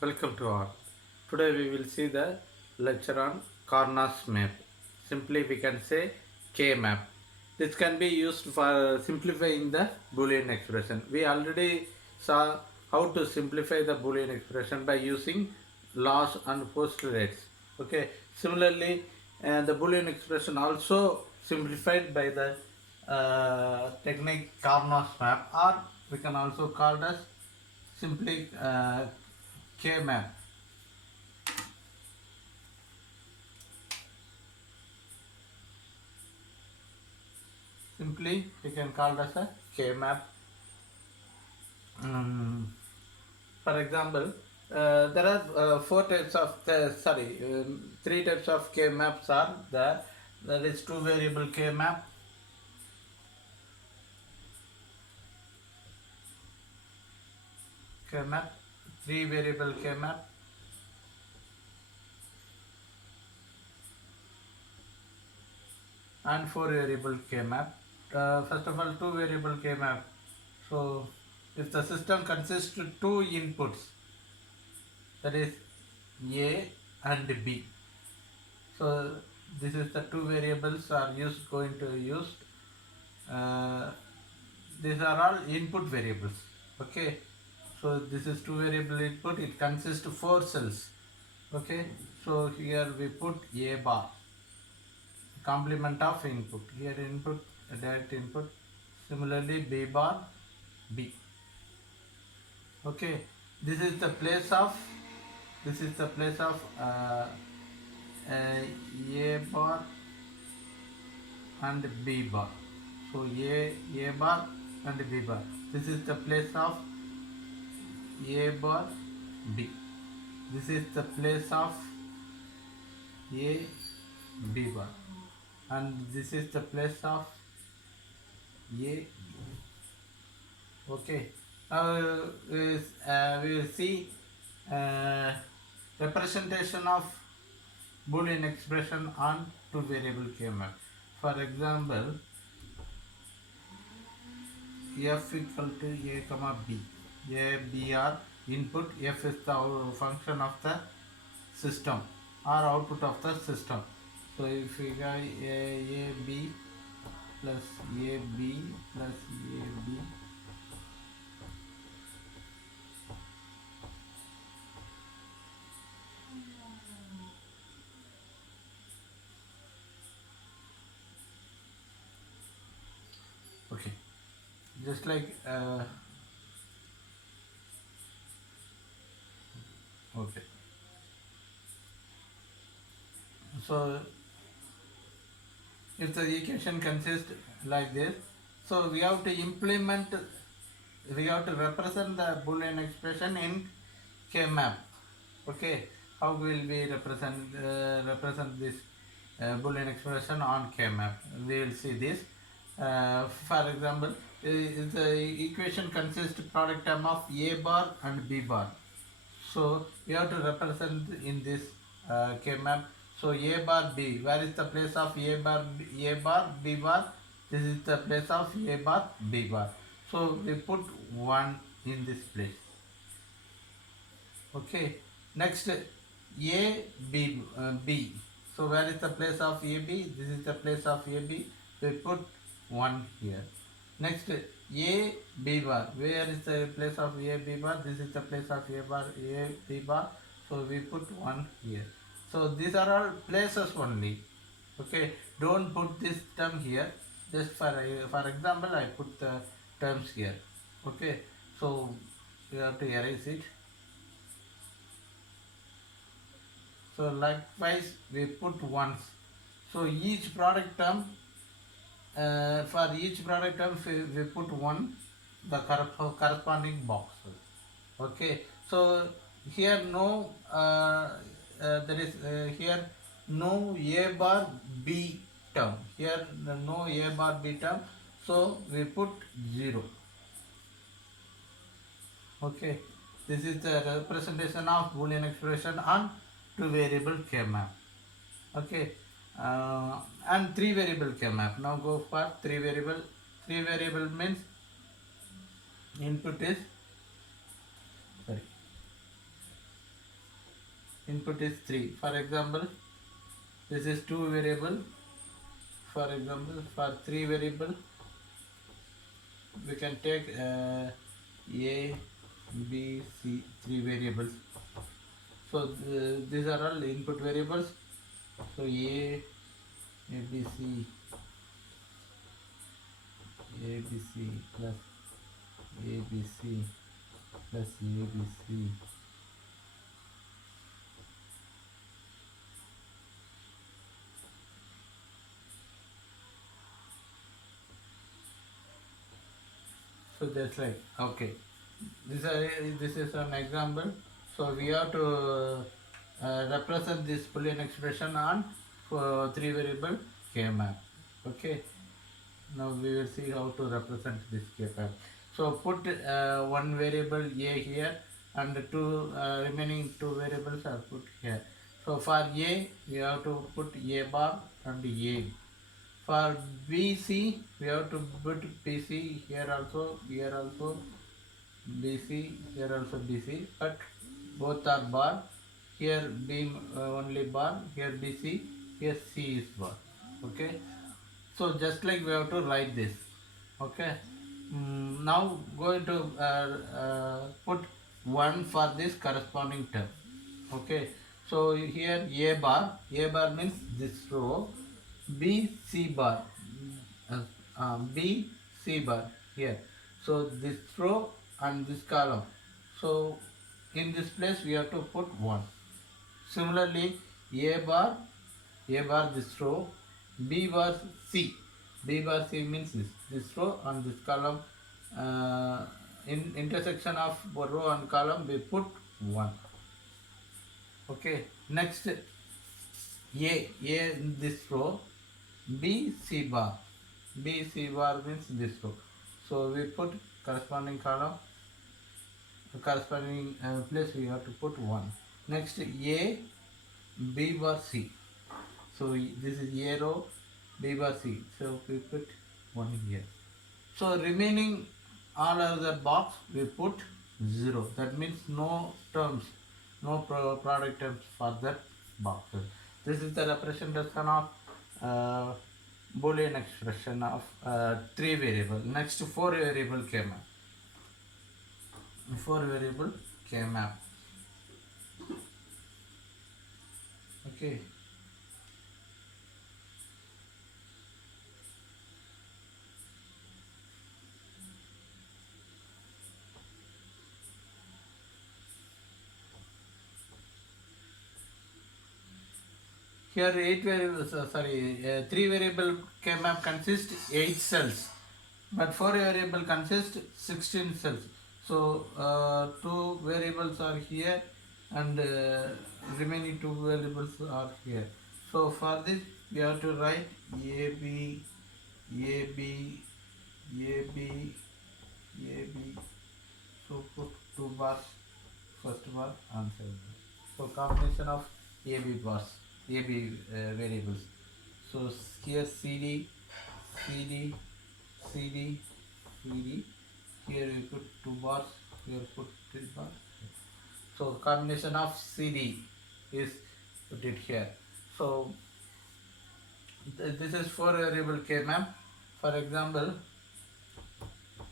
Welcome to all. Today we will see the lecture on Karna's map. Simply we can say K map. This can be used for simplifying the Boolean expression. We already saw how to simplify the Boolean expression by using loss and post rates. Okay. Similarly, the Boolean expression also simplified by the technique Karna's map, or we can also call it as simply K map. Simply we can call it as a K map. For example, there are three types of K maps are there. That is two variable K map, three variable K map, and four variable K map. First of all, two variable K map. So, if the system consists of two inputs, that is A and B. So this is the two variables are going to use. Uh, these are all input variables. Okay. So this is two variable input. It consists of four cells. Okay. So here we put A bar, complement of input. Here input, direct input. Similarly B bar, B. Okay. This is the place of A bar and B bar. So A bar and B bar. This is the place of A bar B. This is the place of A B bar, and this is the place of A. Okay. Now we will see uh, representation of Boolean expression on two variable K map. For example, f equal to a comma b. A, b are input, f is the function of the system or output of the system. So if we have a b plus a b plus a b, okay, just like okay. So if the equation consists like this, so we have to represent the Boolean expression in K map. Okay, how will we represent this Boolean expression on K map? We will see this. For example, the equation consists product term of A bar and B bar. So we have to represent in this K map. So A bar B, where is the place of A bar B bar? This is the place of A bar B bar. So we put 1 in this place. Okay. Next B. So where is the place of AB? This is the place of AB. We put 1 here. Next A B bar. Where is the place of A B bar? This is the place of A B bar. So we put 1 here. So these are all places only. Okay. Don't put this term here. Just for example, I put the terms here. Okay. So you have to erase it. So likewise we put ones. So each product term, for each product term we put one, the corresponding box. Okay. So here no there is here no A bar B term. Here no A bar B term. So we put 0. Okay. This is the representation of Boolean expression on two variable K map. Okay. And three variable K map. Now go for three variable. Three variable means input is, sorry, input is 3. For example, this is 2 variable. For example, for 3 variable, we can take A, B, C, 3 variables. So these are all input variables. So A, B, C, A, B, C plus A, B, C plus A, B, C. So that's like, okay, this is an example. So we have to represent this Boolean expression on 3 variable K map. Okay, now we will see how to represent this K map. So put one variable A here and two remaining 2 variables are put here. So for A we have to put A bar and A. For BC, we have to put BC here also, BC, here also BC, but both are bar. Here B only bar, here BC, here C is bar. Okay, so just like we have to write this. Okay, now going to put 1 for this corresponding term. Okay, so here A bar means this row, B C bar, B C bar here. So this row and this column. So in this place we have to put 1. Similarly, A bar this row, B bar C. B bar C means this row and this column. In intersection of row and column we put 1. Okay, next A in this row, B C bar. B C bar means this row. So we put corresponding column, corresponding place we have to put 1. Next A B bar C. So this is A row, B bar C. So we put 1 here. So remaining all other box we put 0. That means no terms, no product terms for that box. This is the representation of Boolean expression of 3 variable. Next 4 variable K map. 4 variable K map. Okay. Here 8 variables, 3 variable K map consists 8 cells, but 4 variable consists 16 cells. So 2 variables are here and remaining 2 variables are here. So for this we have to write A B, A B, A B, A B. So put 2 bars, first bar and second bar. So combination of AB bars, AB variables. So here CD, CD, CD, CD. Here we put 2 bars, here put 3 bars. So combination of CD is put it here. So this is 4 variable K map. For example,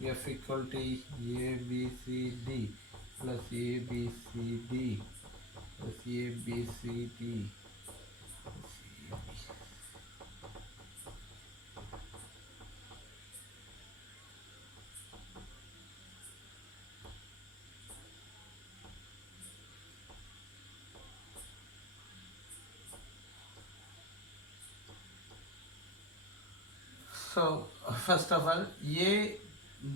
F equal to A B C D plus A B C D plus A B C D. So first of all, A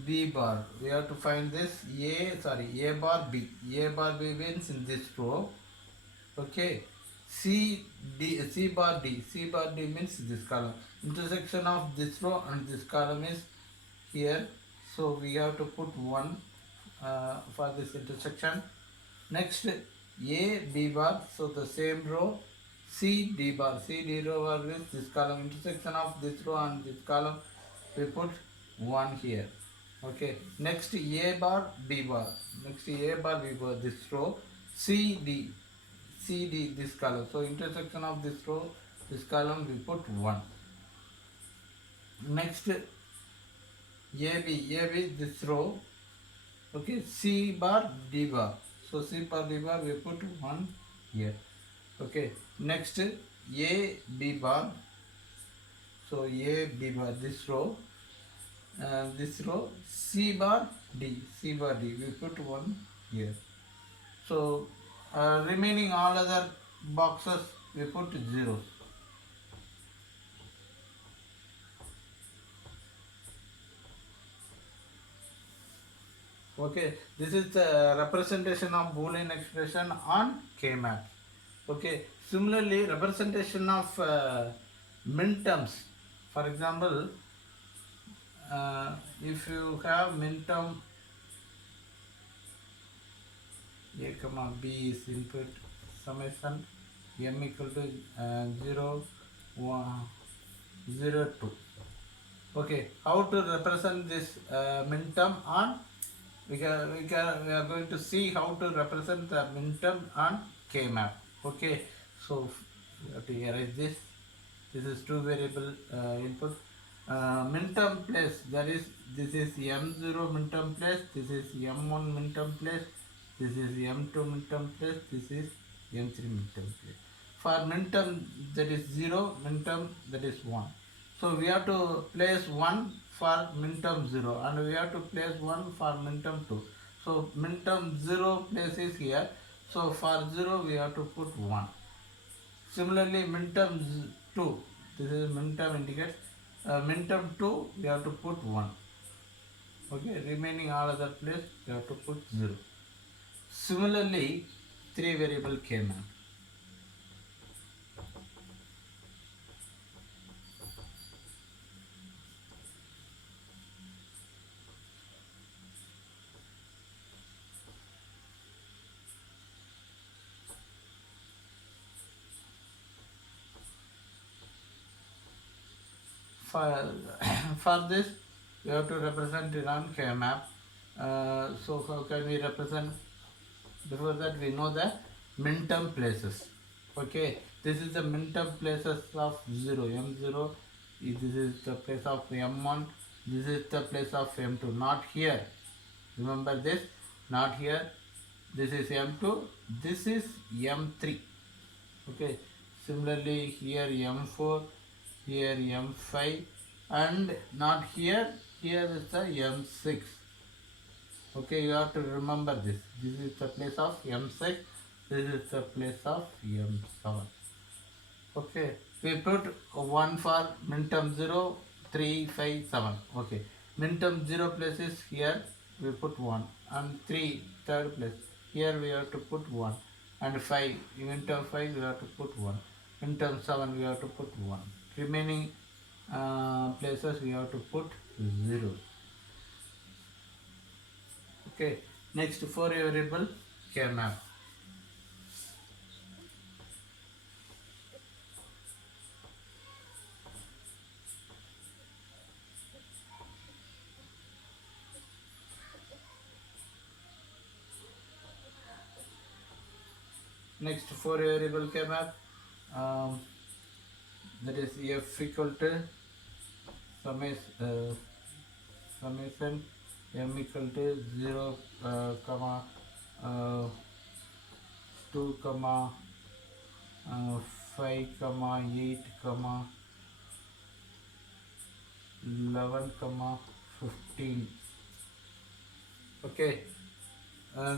B bar. We have to find this A bar B. A bar B means in this row. Okay. C bar D. C bar D means this column. Intersection of this row and this column is here. So we have to put 1 for this intersection. Next A B bar. So the same row. C D bar. C D bar means this column. Intersection of this row and this column we put 1 here. Okay. Next A bar B bar. Next A bar B bar this row. C D. CD, this column. So intersection of this row, this column, we put 1. Next, AB, this row, okay, C bar, D bar. So C bar, D bar, we put 1 here. Okay, next, A, B bar. So A, B bar, this row, C bar, D, we put 1 here. So remaining all other boxes, we put 0. Okay, this is the representation of Boolean expression on K-map. Okay, similarly, representation of minterms. For example, if you have minterm A comma B is input summation M equal to 0, 1, 0, 2. Okay, how to represent this minterm on? We are going to see how to represent the minterm on K-map. Okay, so we have to erase this. This is two variable input. Minterm place, that is, this is M0 minterm place, this is M1 minterm place, this is M2 minterm place, this is M3 minterm place. For minterm that is 0, minterm that is 1. So we have to place 1 for minterm 0 and we have to place 1 for minterm 2. So minterm 0 place is here. So for 0 we have to put 1. Similarly minterm 2, this is minterm indicates, minterm 2 we have to put 1. Okay, remaining all other place we have to put 0. Similarly, 3 variable K-map. For this, we have to represent it on K-map. So how can we represent? Before that, we know the minterm places. Okay, this is the minterm places of 0, M0. This is the place of M1. This is the place of M2. Not here. Remember this. Not here. This is M2. This is M3. Okay. Similarly, here M4. Here M5. And not here. Here is the M6. Okay, you have to remember this. This is the place of M6. This is the place of M7. Okay, we put 1 for minterm 0, 3, 5, 7. Okay, minterm 0 place is here. We put 1 and 3 third place. Here we have to put 1 and 5. Minterm 5 we have to put 1. Minterm 7 we have to put 1. Remaining places we have to put 0. Okay, next for variable K-map. Next for variable K-map, that is F equal to summation M equal to 0, comma 2, comma 5, comma 8, comma 11, comma 15. Okay,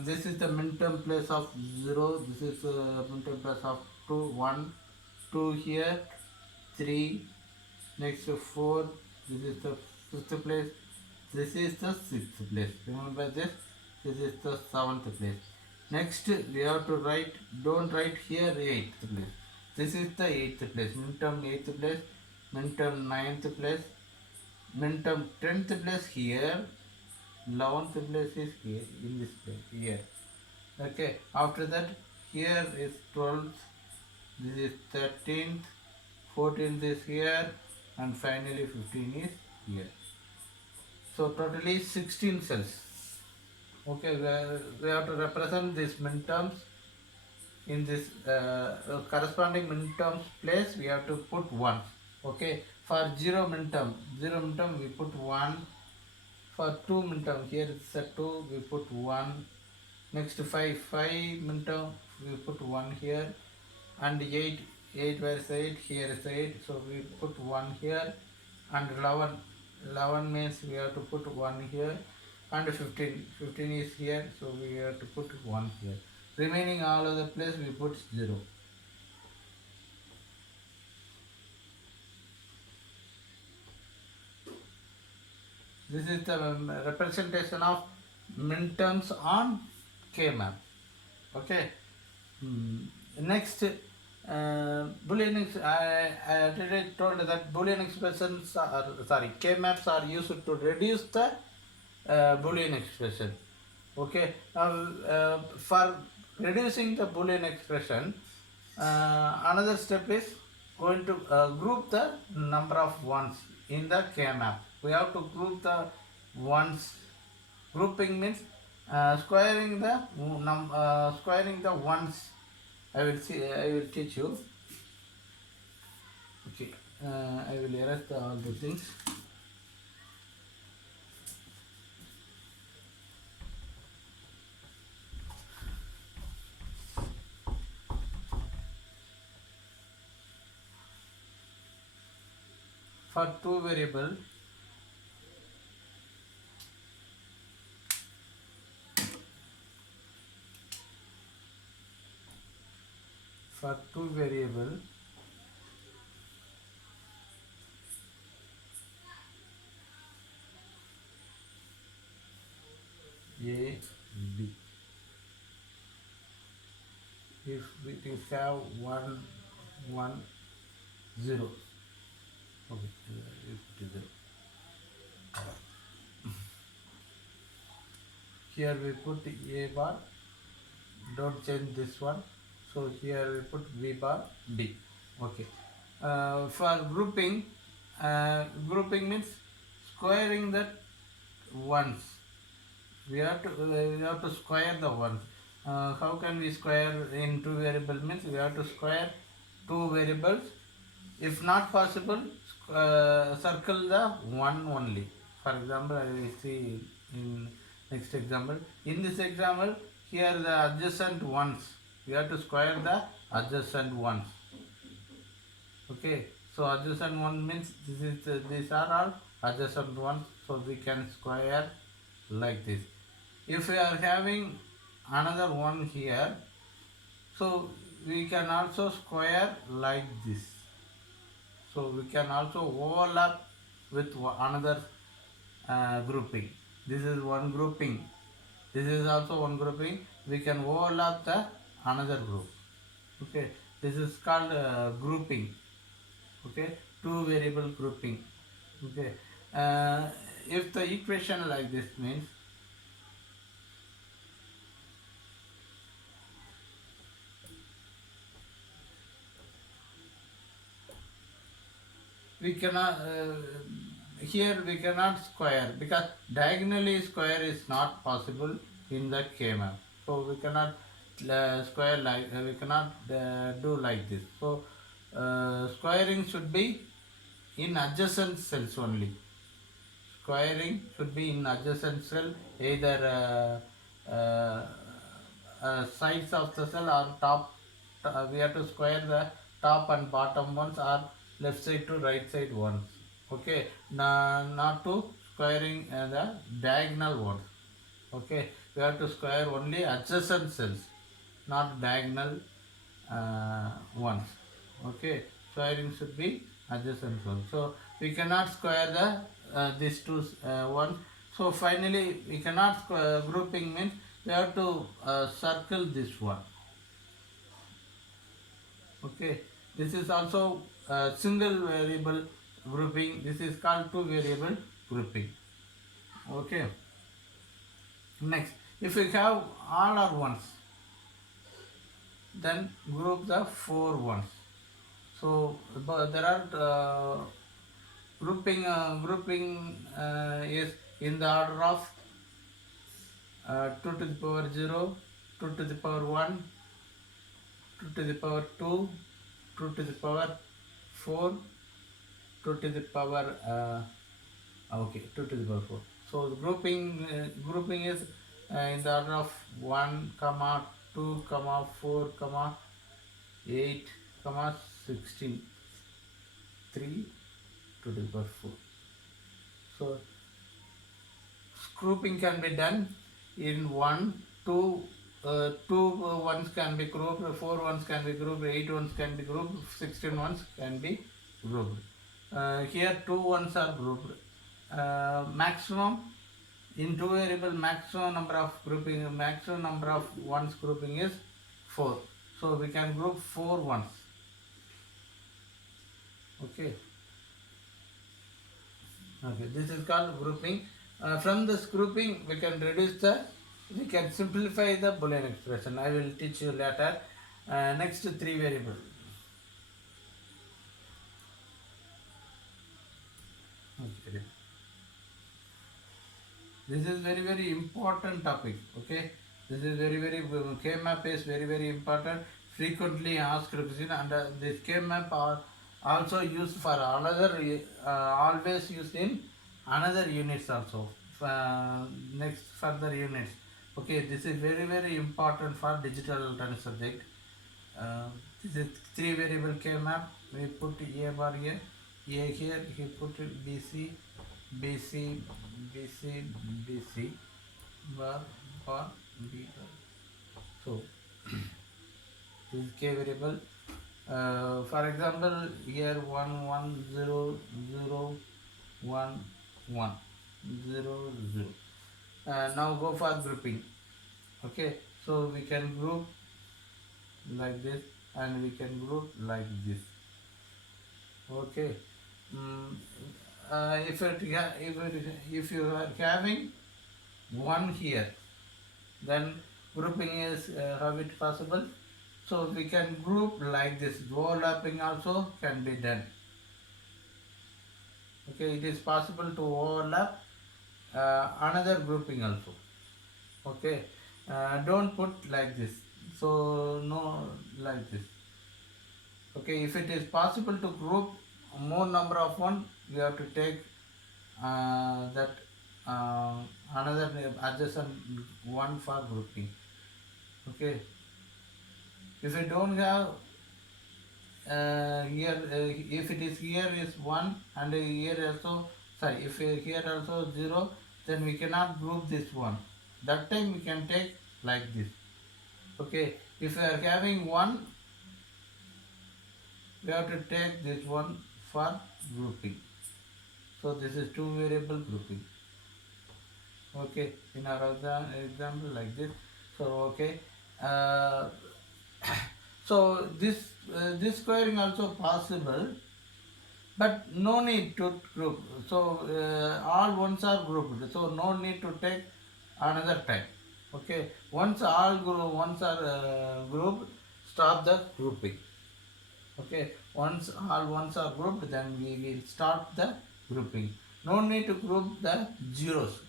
this is the minterm place of 0. This is the minterm place of 2, 1, 2 here, 3, next 4. This is the 5th place. This is the 6th place. Remember this. This is the 7th place. Next, we have to write. Don't write here 8th place. This is the 8th place. Minterm 8th place. Minterm 9th place. Minterm 10th place here. 11th place is here in this place here. Okay. After that, here is 12th. This is 13th. 14th is here, and finally 15 is here. So totally 16 cells. Okay, we have to represent these minterms in this corresponding minterms place we have to put 1. Okay, for 0 minterm we put 1. For 2 minterm, here it's a 2, we put 1. Next 5 minterm we put 1 here, and 8 where is 8, here is 8, so we put 1 here. And 11 means we have to put 1 here, and 15 is here, so we have to put 1 here. Remaining all other place we put 0. This is the representation of minterms on K-map. Okay. Next, Boolean I already told that Boolean expressions are, sorry, K-maps are used to reduce the Boolean expression. Okay. Now, for reducing the Boolean expression, another step is going to group the number of ones in the K-map. We have to group the ones. Grouping means squaring the ones. I will teach you. Okay, I will erase all the things. For 2 variable, for 2 variable, A, B. If we have 1, 1, 0. Okay, if it is 0. Here we put A bar, don't change this one. So here we put V bar D. Okay. For grouping, grouping means squaring the ones. We have to square the ones. How can we square in 2 variables? Means we have to square 2 variables. If not possible, circle the one only. For example, I will see in next example. In this example, here the adjacent ones. We have to square the adjacent ones. Okay. So adjacent one means these are all adjacent ones. So we can square like this. If we are having another one here, so we can also square like this. So we can also overlap with another grouping. This is one grouping. This is also one grouping. We can overlap the another group. Okay. This is called grouping. Okay. 2 variable grouping. Okay. If the equation like this means we cannot here we cannot square, because diagonally square is not possible in the K-map. So we cannot square like we cannot do like this. So squaring should be in adjacent cells only. Squaring should be in adjacent cell, either sides of the cell or top. We have to square the top and bottom ones, or left side to right side ones. Okay, not to squaring the diagonal ones. Okay, we have to square only adjacent cells, not diagonal ones. Okay, squaring should be adjacent ones. So we cannot square the these two ones. So finally we cannot grouping means we have to circle this one. Okay, this is also single variable grouping. This is called 2 variable grouping. Okay. Next, if we have all are ones, then group the 4 ones. So there are grouping is in the order of 2 to the power 0, 2 to the power 1, 2 to the power 2, 2 to the power 4, 2 to the power okay, 2 to the power 4. So the grouping is in the order of 1 comma 2 comma 4 comma 8 comma 16, 3 to the power 4. So grouping can be done in 1, 2, 2 ones can be grouped, 4 ones can be grouped, 8 ones can be grouped, 16 ones can be grouped. Here 2 ones are grouped. Maximum in two variable maximum number of ones grouping is 4. So we can group 4 ones. Okay. Okay, this is called grouping. From this grouping, we can simplify the Boolean expression. I will teach you later. Next, 3 variable. Okay. This is very important topic. Okay, this is very K-map is very important. Frequently asked question, and this K-map are also used for another always used in another units also. Next further units. Okay, this is very important for digital alternate subject. This is 3 variable K-map. We put A bar here, A here. He put BC, BC, BC, BC, bar, bar, B. So this is K variable. For example, here 1 1 0 0 1 1 0 0. Now go for grouping. Okay, so we can group like this and we can group like this. Okay. If you are having 1 here, then grouping is how it possible. So we can group like this. Overlapping also can be done. Okay, it is possible to overlap another grouping also. Okay, don't put like this. So no, like this. Okay, if it is possible to group more number of one, you have to take that another adjacent one for grouping. Okay, if you don't have here, if it is here is 1 and here also, sorry, if here also 0, then we cannot group this one. That time we can take like this. Okay, if we are having 1, we have to take this one for grouping. So this is 2 variable grouping. Okay, in our example like this. So okay, so this squaring also possible, but no need to group. So all ones are grouped, so no need to take another time. Okay, once all ones are grouped, stop the grouping. Okay, once all ones are grouped, then we will start the grouping. No need to group the zeros.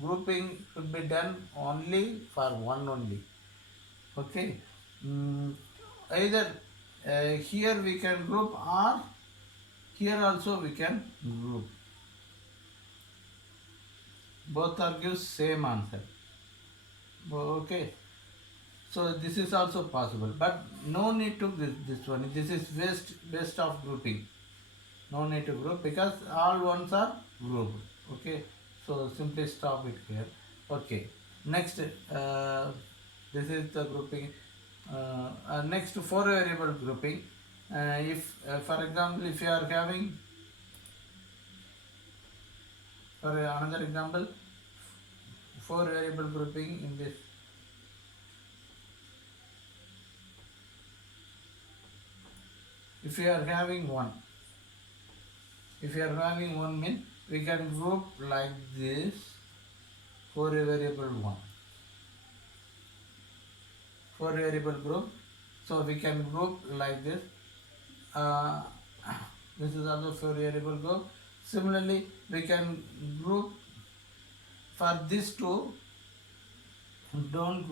Grouping should be done only for one only. Okay, either here we can group or here also we can group. Both are give same answer. Okay. So this is also possible, but no need to this one. This is waste of grouping. No need to group because all ones are grouped. Okay, so simply stop it here. Okay, next this is the grouping. Next 4 variable grouping. If for example, if you are having, for another example, 4 variable grouping in this. If you are having 1, means we can group like this 4 variable 1. 4 variable group, so we can group like this. This is also 4 variable group. Similarly, we can group for these two. Don't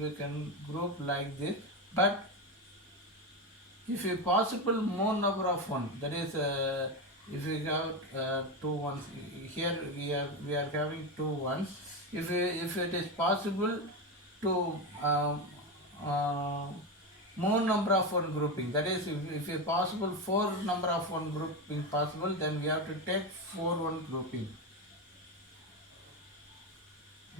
we can group like this, But if a possible more number of one, that is, if we have two ones, here we are having two ones. If it is possible to uh, more number of one grouping, that is, if a possible four number of one grouping possible, then we have to take four one grouping.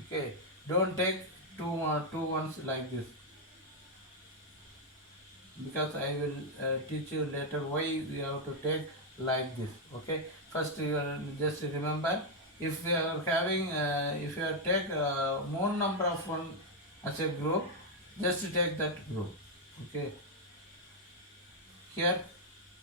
Okay, don't take two ones like this, because I will teach you later why we have to take like this. Okay, first you just remember, if we are having if you are take more number of one as a group, just take that group. Okay, here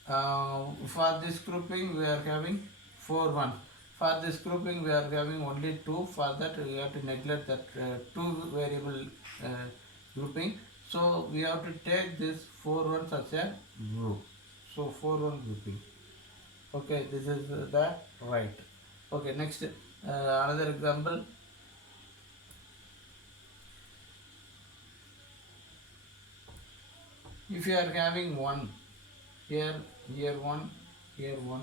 for this grouping we are having 4 1. For this grouping we are having only 2. For that we have to neglect that 2 variable grouping. So we have to take this 4 ones as a group. So 4 1 grouping. Okay, this is the right. Okay, next another example. If you are having 1 here, here 1, here 1.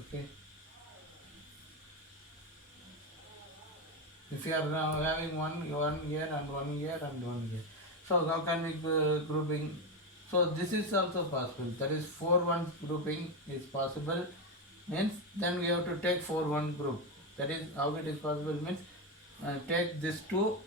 Okay, if you are now having one year and 1 year and 1 year, so how can we grouping? So this is also possible. That is 4 1 grouping is possible. Means then we have to take 4 1 group. That is how it is possible. Means take this two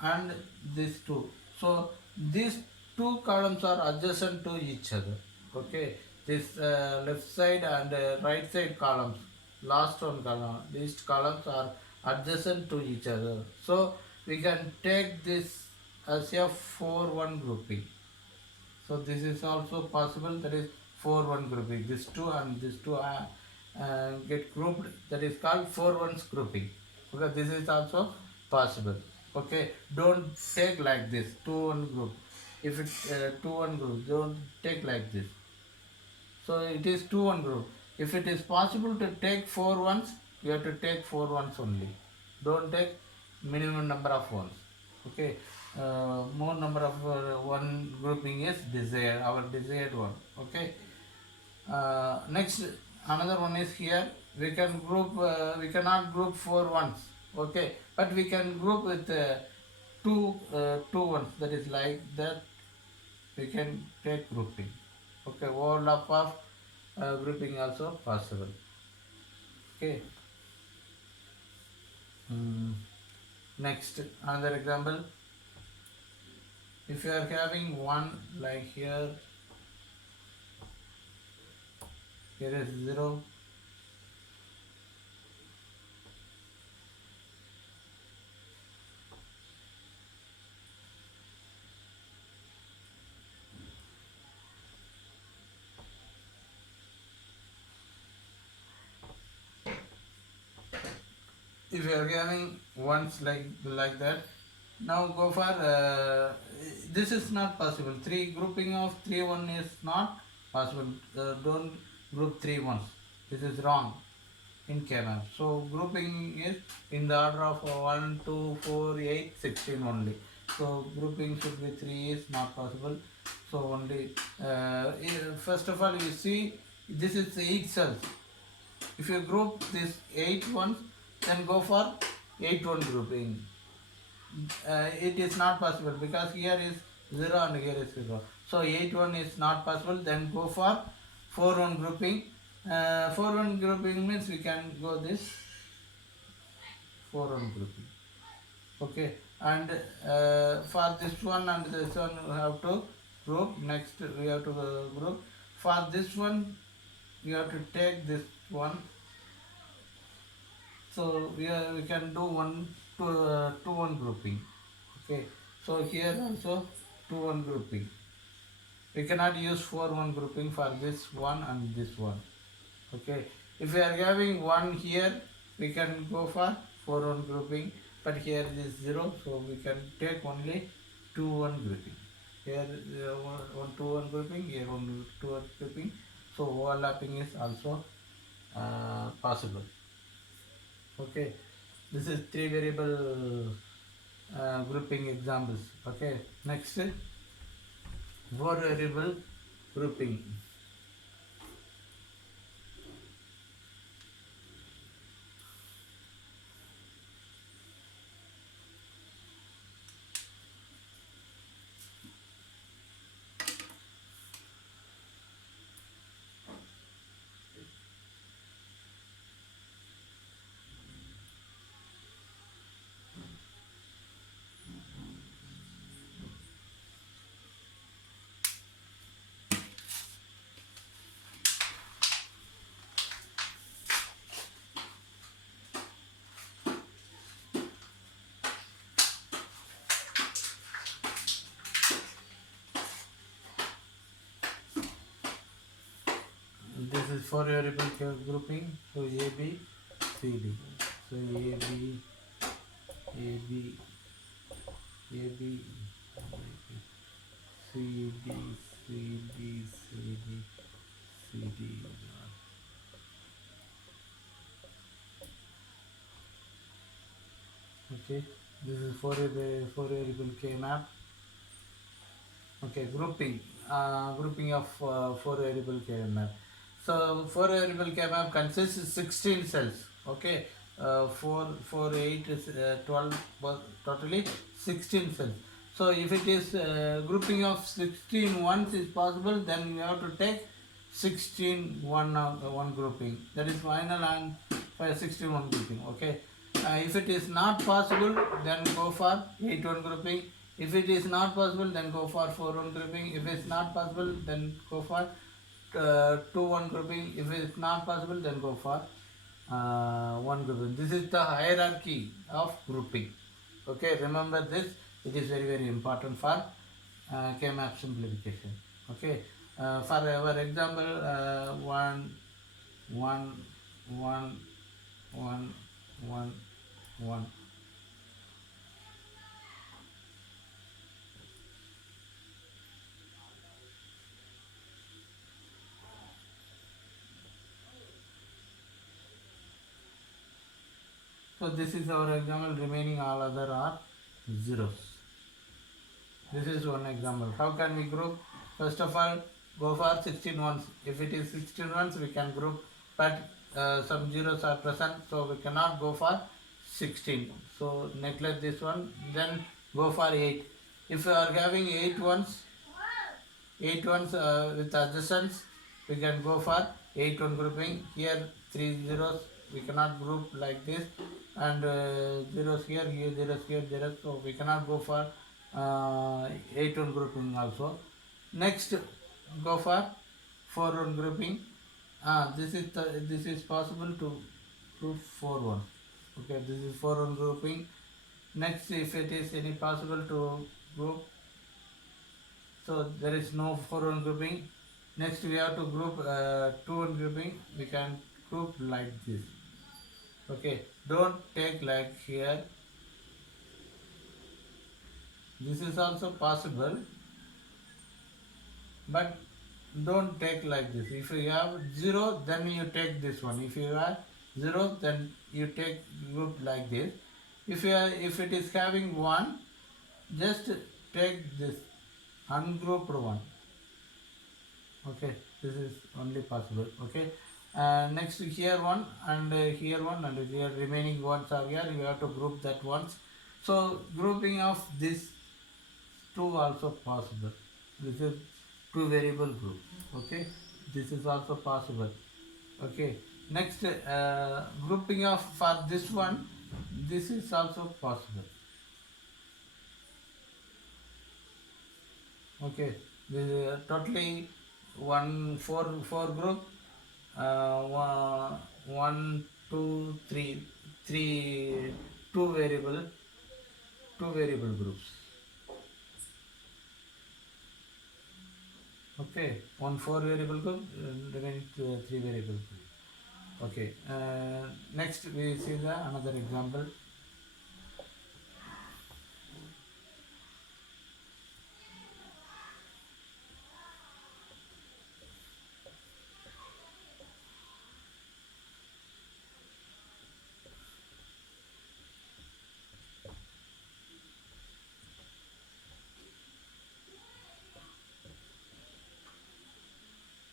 and this two. So these two columns are adjacent to each other. Okay, this left side and right side columns, last one column, these columns are adjacent to each other. So we can take this as a 4 1 grouping. So this is also possible. That is 4 1 grouping. This two and this two get grouped. That is called 4 1's grouping. Okay, this is also possible. Okay, don't take like this 2 1 group. If it's 2 1 group, don't take like this. So it is 2 1 group. If it is possible to take 4 ones, you have to take 4 ones only. Don't take minimum number of ones. Okay, more number of one grouping is desired, our desired one. Okay, next another one is here. We can group, we cannot group 4 ones. Okay, but we can group with two ones. That is like that. We can take grouping. Okay, overlap of grouping also possible. Okay. Next another example. If you are having one like here, here is 0. If you are having ones like that, now go for this is not possible. Three grouping of 3 1 is not possible. Don't group 3 ones. This is wrong in KMAP. So grouping is in the order of 1, 2, 4, 8, 16 only. So grouping should be 3 is not possible. So only first of all you see this is 8 cells. If you group this 8 ones, then go for 8 1 grouping. It is not possible because here is 0 and here is 0. So 8 1 is not possible. Then go for 4 1 grouping. 4 1 grouping means we can go this 4 1 grouping. Okay, and for this one and this one we have to group. Next we have to group. For this one we have to take this one. So we can do 2 1 grouping. Okay, so here also 2 1 grouping. We cannot use 4 1 grouping for this one and this one. Okay, if we are having 1 here, we can go for 4 1 grouping, but here it is 0, so we can take only 2 1 grouping. Here 1 2 1 grouping, here 1 2 1 grouping. So overlapping is also possible. Okay, this is three variable grouping examples. Okay, next four variable grouping. This is four variable grouping. So A B C D. So A B A B A B C D C D C D C D. Okay, this is four variable K map. Okay, grouping of four variable K map. So four variable K map consists of 16 cells. Okay, 4, 8 is 12, but totally 16 cells. So if it is grouping of 16 ones is possible, then you have to take 16 one grouping. That is final and for 16 one grouping. Okay. If it is not possible, then go for 8 one grouping. If it is not possible, then go for 4 one grouping. If it's not possible, then go for 2 one grouping. If it's not possible, then go for one grouping. This is the hierarchy of grouping. Okay, remember this. It is very important for K-map simplification. Okay, for our example, 1, 1, 1, 1, 1, 1. So this is our example, remaining all other are zeros. This is one example. How can we group? First of all, go for 16 ones. If it is 16 ones, we can group, but some zeros are present, so we cannot go for 16. So neglect this one, then go for 8. If you are having 8 ones with adjacents, we can go for 8 one grouping. Here 3 zeros, we cannot group like this, and zeros here, zeros here, zeros, so we cannot go for 8 one grouping also. Next, go for 4 one grouping. This is possible to group 4 one. Okay, this is 4 one grouping. Next, if it is any possible to group, so there is no 4 one grouping. Next, we have to group 2 one grouping. We can group like this. Okay, don't take like here. This is also possible, but don't take like this. If you have 0, then you take this one. If you have 0, then you take group like this. If it is having 1, just take this ungrouped one. Okay, this is only possible. Okay, next here one, and here one, and here remaining ones are here. You have to group that ones. So grouping of this two also possible. This is two variable group. Okay, this is also possible. Okay, next grouping of for this one, this is also possible. Okay, this is totally four group. One, two, three, two variable groups. Okay, one four variable group, remaining three variable group. Okay, next we see the another example.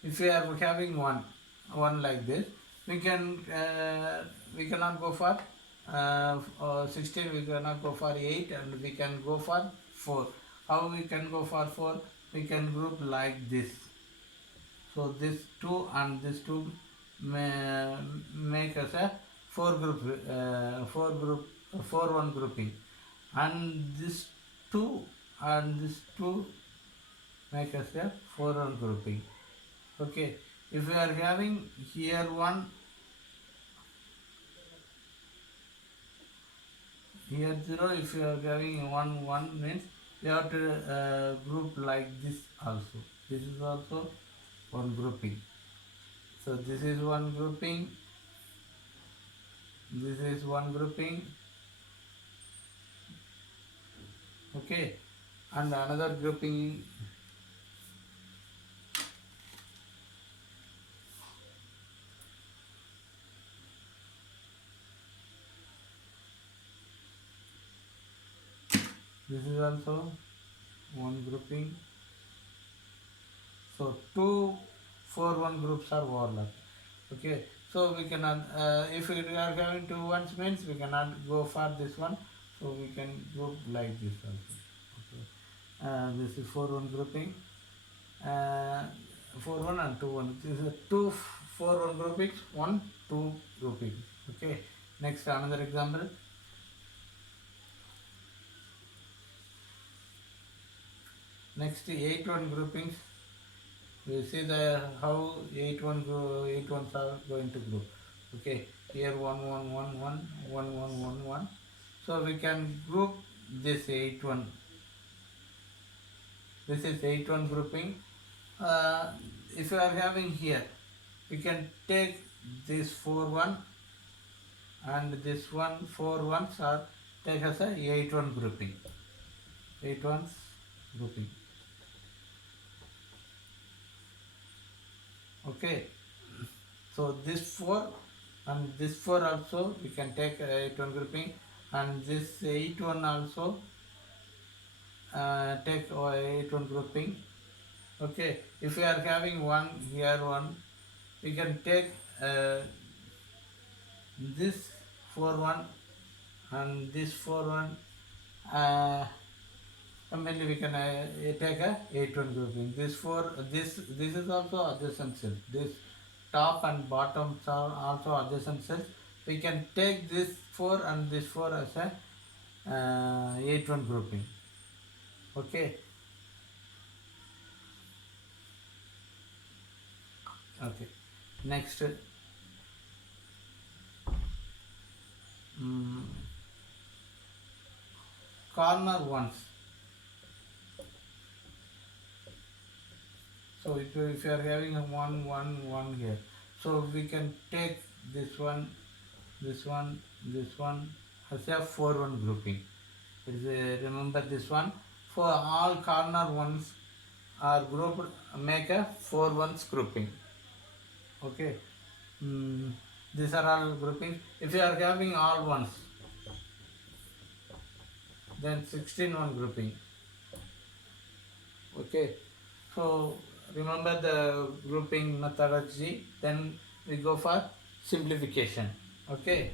if we are having one like this, we cannot go for 16, we cannot go for 8, and we can go for 4. How we can go for 4? We can group like this. So this 2 and this 2 make us a 4 1 grouping, and this 2 and this 2 make us a 4 1 grouping. Okay, if we are having here 1, here 0, if you are having 1 means we have to group like this also. This is also one grouping. So this is one grouping, this is one grouping. Okay, and another grouping. This is also one grouping. So 2 4 1 groups are overlapped. Okay, so we cannot, if we are having 2 ones means we cannot go for this one, so we can group like this also. Okay, this is 4 1 grouping, 4 1 and 2 1. This is 2 4 1 groupings, 1 2 groupings. Okay, next another example. Next 8 1 groupings. We see the how 8 ones are going to group. Okay, here 1 1 1 1 1 1 1 1. So we can group this 8 1. This is 8 1 grouping. If you are having here, we can take this 4 1 and this 4 ones are take as a 8 1 grouping. 8 ones grouping. Okay, so this 4 and this 4 also we can take 8 1 grouping, and this 8 1 also take 8 1 grouping. Okay, if we are having 1 here 1, we can take this 4 1 and this 4 1, mainly we can take a 8 1 grouping. This is also adjacent cells. This top and bottom are also adjacent cells. We can take this 4 and this 4 as a 8 1 grouping. Okay. Okay. Next. Corner ones. So if you are having a 1 1 1 here, so we can take this one, this one, this one as a 4 1 grouping. Remember this one. For all corner ones are grouped, make a 4 ones grouping. Okay. These are all grouping. If you are having all ones, then 16 1 grouping. Okay. So remember the grouping methodology, then we go for simplification. Okay.